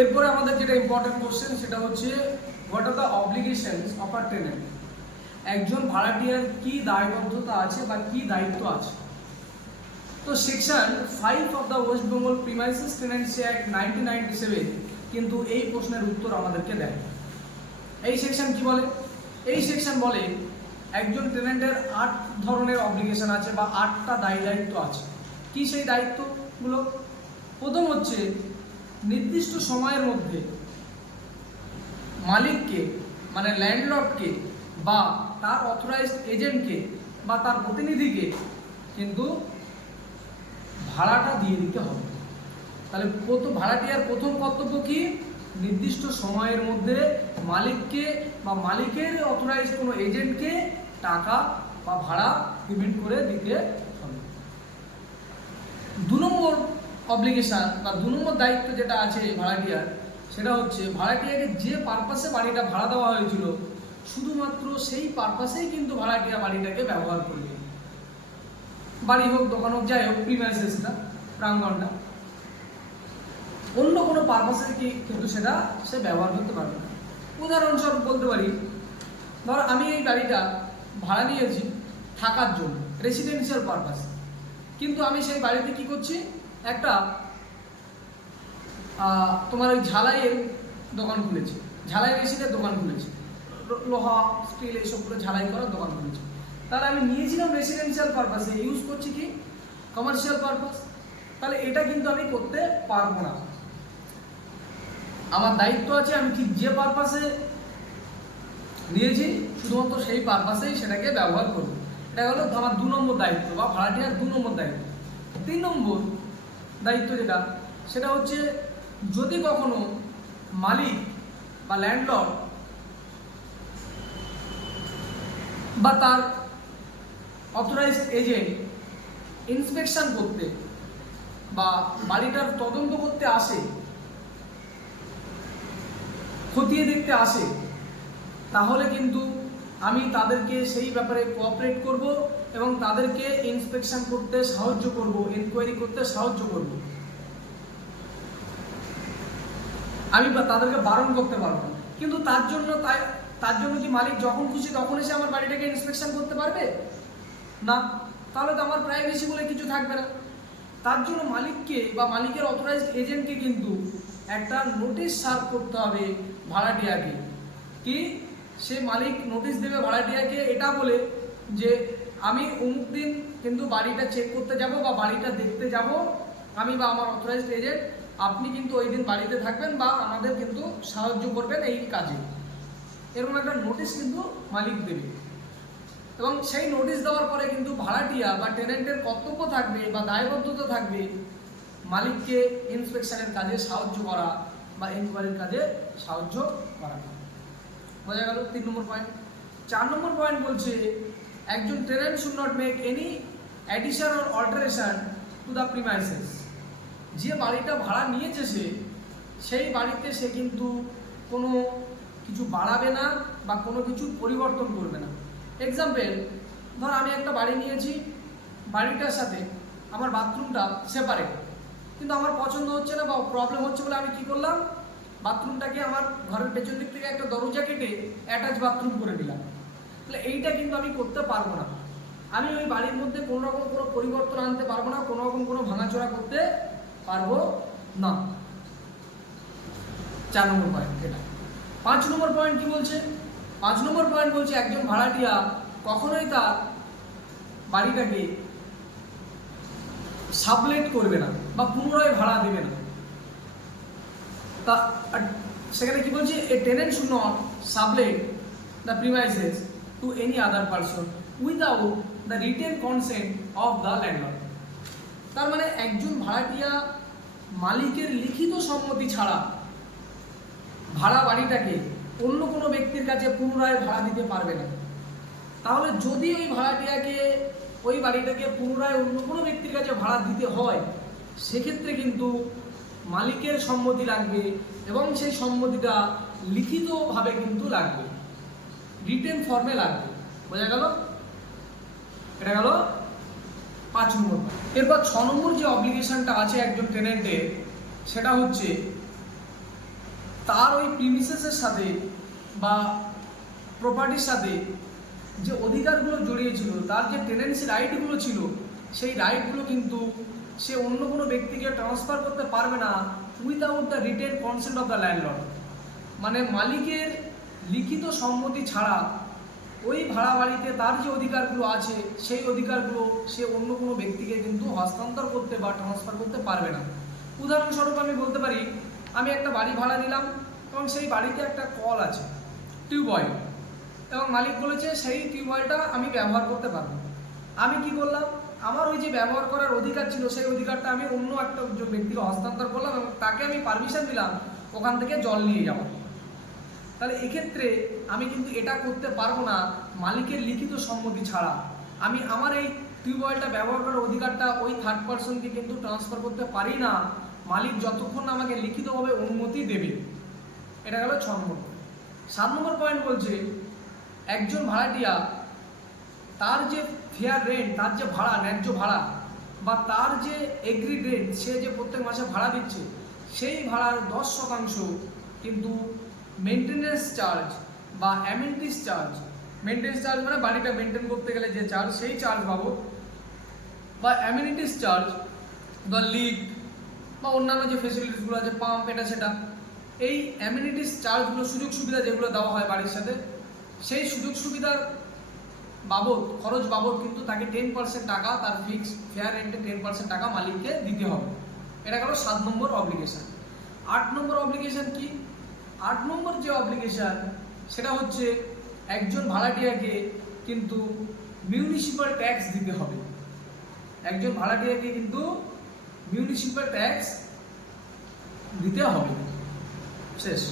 এরপরে আমাদের যেটা ইম্পর্টেন্ট কোশ্চেন সেটা হচ্ছে what are the obligations of a tenant. একজন ভাড়াটিয়ার কি দায়বদ্ধতা আছে বা কি দায়িত্ব আছে। তো section 5 of the West Bengal premises tenancy act 1997 কিন্তু এই প্রশ্নের উত্তর আমাদেরকে দেয়। এই সেকশন কি বলে? এই সেকশন বলে একজন টেনেন্টের 8 ধরনের অব্লিগেশন আছে বা 8টা দায়িত্ব আছে। কি সেই দায়িত্বগুলো? প্রথম হচ্ছে নির্দিষ্ট সময়ের মধ্যে মালিককে মানে ল্যান্ডলর্ডকে বা তার অথরাইজড এজেন্টকে বা তার প্রতিনিধিকে কিন্তু ভাড়াটা দিয়ে দিতে হবে। তাহলে ভাড়াটিয়ার প্রথম কর্তব্য কি? নির্দিষ্ট সময়ের মধ্যে মালিককে বা মালিকের অথরাইজড কোনো এজেন্টকে টাকা বা ভাড়া পেমেন্ট করে দিতে হবে। 2 নম্বর অব্লিগেশন বা 2 নম্বর দায়িত্ব যেটা আছে ভাড়াটিয়ার, সেটা হচ্ছে ভাড়াটিয়াকে যে পারপাসে বাড়িটা ভাড়া দেওয়া হয়েছিল শুধুমাত্র সেই পারপাসেই কিন্তু ভাড়াটিয়া বাড়িটাকে ব্যবহার করবে। বাড়ি হোক, দোকান হোক, যাই হোক, প্রিমাইসেসটা, প্রাঙ্গণটা, অন্য কোনো পারপাসে কি কিন্তু সেটা সে ব্যবহার করতে পারবে না। উদাহরণস্বরূপ বলতে পারি, ধর আমি এই বাড়িটা ভাড়া নিয়েছি থাকার জন্য, রেসিডেন্সিয়াল পারপাস, কিন্তু আমি সেই বাড়িতে কি করছি, একটা তোমার ওই ঝালাইয়ের দোকান খুলেছি, ঝালাই মেশিনের দোকান খুলেছি, লোহা স্টিল এইসবগুলো ঝালাই করার দোকান খুলেছি। তাহলে আমি নিয়েছিলাম রেসিডেন্সিয়াল পারপাসে, ইউজ করছি কি কমার্শিয়াল পারপাস। তাহলে এটা কিন্তু আমি করতে পারবো না। আমার দায়িত্ব আছে আমি ঠিক যে পারপাসে নিয়েছি শুধুমাত্র সেই পারপাসেই সেটাকে ব্যবহার করব। এটা হলো আমার 2 নম্বর দায়িত্ব বা ভাড়াটিয়ার 2 নম্বর দায়িত্ব। 3 নম্বর দায়িত্ব যেটা, সেটা হচ্ছে যদি কখনো মালিক বা ল্যান্ডলর্ড বা তার অথরাইজড এজেন্ট ইন্সপেকশন করতে বা বাড়িটার তদন্ত করতে আসে, খতিয়ে দেখতে আসে, তাহলে কিন্তু আমি তাদেরকে সেই ব্যাপারে কোঅপারেট করব এবং তাদেরকে ইন্সপেকশন করতে সাহায্য করব, এনকোয়ারি করতে সাহায্য করব। আমি তাদেরকে বারণ করতে পারবো না, কিন্তু তার জন্য কি মালিক যখন খুশি তখন এসে আমার বাড়িটাকে ইন্সপেকশন করতে পারবে না? তাহলে তো আমার প্রাইভেসি বলে কিছু থাকবে না। তার জন্য মালিককে বা মালিকের অথরাইজড এজেন্টকে কিন্তু একটা নোটিশ সার্ভ করতে হবে ভাড়াটিয়াকে। কি সে মালিক নোটিশ দেবে ভাড়াটিয়াকে এটা বলে যে আমি অমুক দিন কিন্তু বাড়িটা চেক করতে যাব বা বাড়িটা দেখতে যাব, আমি বা আমার অথরাইজড এজেন্ট, আপনি কিন্তু ওই দিন বাড়িতে থাকবেন বা আমাদের কিন্তু সাহায্য করবেন এই কাজে। এরকম একটা নোটিশ কিন্তু মালিক দেবে এবং সেই নোটিশ দেওয়ার পরে কিন্তু ভাড়াটিয়া বা টেনেন্টের কর্তব্য থাকবে বা দায়বদ্ধতা থাকবে মালিককে ইন্সপেকশনের কাজে সাহায্য করা বা এনকোয়ারির কাজে সাহায্য করা। বোঝা গেল 3 নম্বর পয়েন্ট। 4 নম্বর পয়েন্ট বলছে একজন tenant should not make any addition or alteration to the premises. যে বাড়িটা ভাড়া নিয়েছে সেই বাড়িতে সে কিন্তু কোনো কিছু বাড়াবে না বা কোনো কিছু পরিবর্তন করবে না। এক্সাম্পল, ধর আমি একটা বাড়ি নিয়েছি, বাড়িটার সাথে আমার বাথরুমটা সেপারেট, কিন্তু আমার পছন্দ হচ্ছে না বা প্রবলেম হচ্ছে বলে আমি কি করলাম, বাথরুমটাকে আমার ঘরের পেছন দিক থেকে একটা দরজা কেটে অ্যাটাচ বাথরুম করে দিলাম। তাহলে এইটা কিন্তু আমি করতে পারবো না। আমি ওই বাড়ির মধ্যে কোনো রকম কোনো পরিবর্তন আনতে পারবো না, কোনো রকম কোনো ভাঙাচোরা করতে পারবো না। 4 নম্বর পয়েন্ট এটা। 5 নম্বর পয়েন্ট কি বলছে? 5 নম্বর পয়েন্ট বলছে একজন ভাড়াটিয়া কখনোই তার বাড়িটাকে সাবলেট করবে না বা পুনরায় ভাড়া দেবে না। তা সেখানে কি বলছে, a tenant should not sublet the premises to any other person without the written consent of the landlord. তার মানে একজন ভাড়াটিয়া মালিকের লিখিত সম্মতি ছাড়া ভাড়া বাড়িটাকে অন্য কোনো ব্যক্তির কাছে পুনরায় ভাড়া দিতে পারবে না। তাহলে যদি ওই ভাড়াটিয়াকে ওই বাড়িটাকে পুনরায় অন্য কোনো ব্যক্তির কাছে ভাড়া দিতে হয়, সেক্ষেত্রে কিন্তু মালিকের সম্মতি লাগবে এবং সেই সম্মতিটা লিখিতভাবে কিন্তু লাগবে, রিটেন ফর্মে লাগবে। বোঝা গেল? এটা গেল 5 নম্বর। এরপর 6 নম্বর যে অব্লিগেশনটা আছে একজন টেনেন্টের, সেটা হচ্ছে তার ওই প্রিমিসেসের সাথে বা প্রপার্টির সাথে যে অধিকারগুলো জড়িয়ে ছিল, তার যে টেনেন্সি রাইটগুলো ছিল, সেই রাইটগুলো কিন্তু সে অন্য কোনো ব্যক্তিকে ট্রান্সফার করতে পারবে না without the written consent of the landlord. মানে মালিকের লিখিত সম্মতি ছাড়া ওই ভাড়া বাড়িতে তার যে অধিকারগুলো আছে সেই অধিকারগুলো সে অন্য কোনো ব্যক্তিকে কিন্তু হস্তান্তর করতে বা ট্রান্সফার করতে পারবে না। উদাহরণস্বরূপ আমি বলতে পারি, আমি একটা বাড়ি ভাড়া নিলাম এবং সেই বাড়িতে একটা কল আছে, টিউবওয়েল, এবং মালিক বলেছে সেই টিউবওয়েলটা আমি ব্যবহার করতে পারবো। আমি কি করলাম, আমার ওই যে ব্যবহার করার অধিকার ছিল সেই অধিকারটা আমি অন্য একটা ব্যক্তিকে হস্তান্তর করলাম এবং তাকে আমি পারমিশন দিলাম ওখান থেকে জল নিয়ে যাওয়া। তাহলে এক্ষেত্রে আমি কিন্তু এটা করতে পারবো না মালিকের লিখিত সম্মতি ছাড়া। আমি আমার এই টিউবওয়েলটা ব্যবহার করার অধিকারটা ওই থার্ড পার্সনকে কিন্তু ট্রান্সফার করতে পারি না মালিক যতক্ষণ না আমাকে লিখিতভাবে অনুমতি দেবে। এটা গেল 6 নম্বর। 7 নম্বর পয়েন্ট বলছে, একজন ভাড়াটিয়া তার যে ফেয়ার রেন্ট, তার যে ভাড়া, ন্যায্য ভাড়া বা তার যে এগ্রিড রেন্ট, সে যে প্রত্যেক মাসে ভাড়া দিচ্ছে সেই ভাড়ার 10% কিন্তু মেনটেনেন্স চার্জ বা অ্যামেনিটিস চার্জ, মেনটেনেন্স চার্জ মানে বাড়িটা মেনটেন করতে গেলে যে চার্জ, সেই চার্জ বাবদ, বা অ্যামেনিটিস চার্জ বা লিক বা অন্যান্য যে ফেসিলিটিসগুলো আছে, পাম্প, এটা সেটা, এই অ্যামেনিটিস চার্জগুলো, সুযোগ সুবিধা যেগুলো দেওয়া হয় বাড়ির সাথে, সেই সুযোগ সুবিধার বাবদ, খরচ বাবদ কিন্তু তাকে 10% টাকা, তার ফিক্স ফেয়ার রেন্টে 10% টাকা মালিককে দিতে হবে। এটা গেল 7 নম্বর অব্লিগেশন। 8 নম্বর অব্লিগেশন কি? 8 নম্বর যে অব্লিগেশন সেটা হচ্ছে একজন ভাড়াটিয়াকে কিন্তু মিউনিসিপ্যাল ট্যাক্স দিতে হবে। একজন ভাড়াটিয়াকে কিন্তু মিউনিসিপ্যাল ট্যাক্স দিতে হবে। শেষ।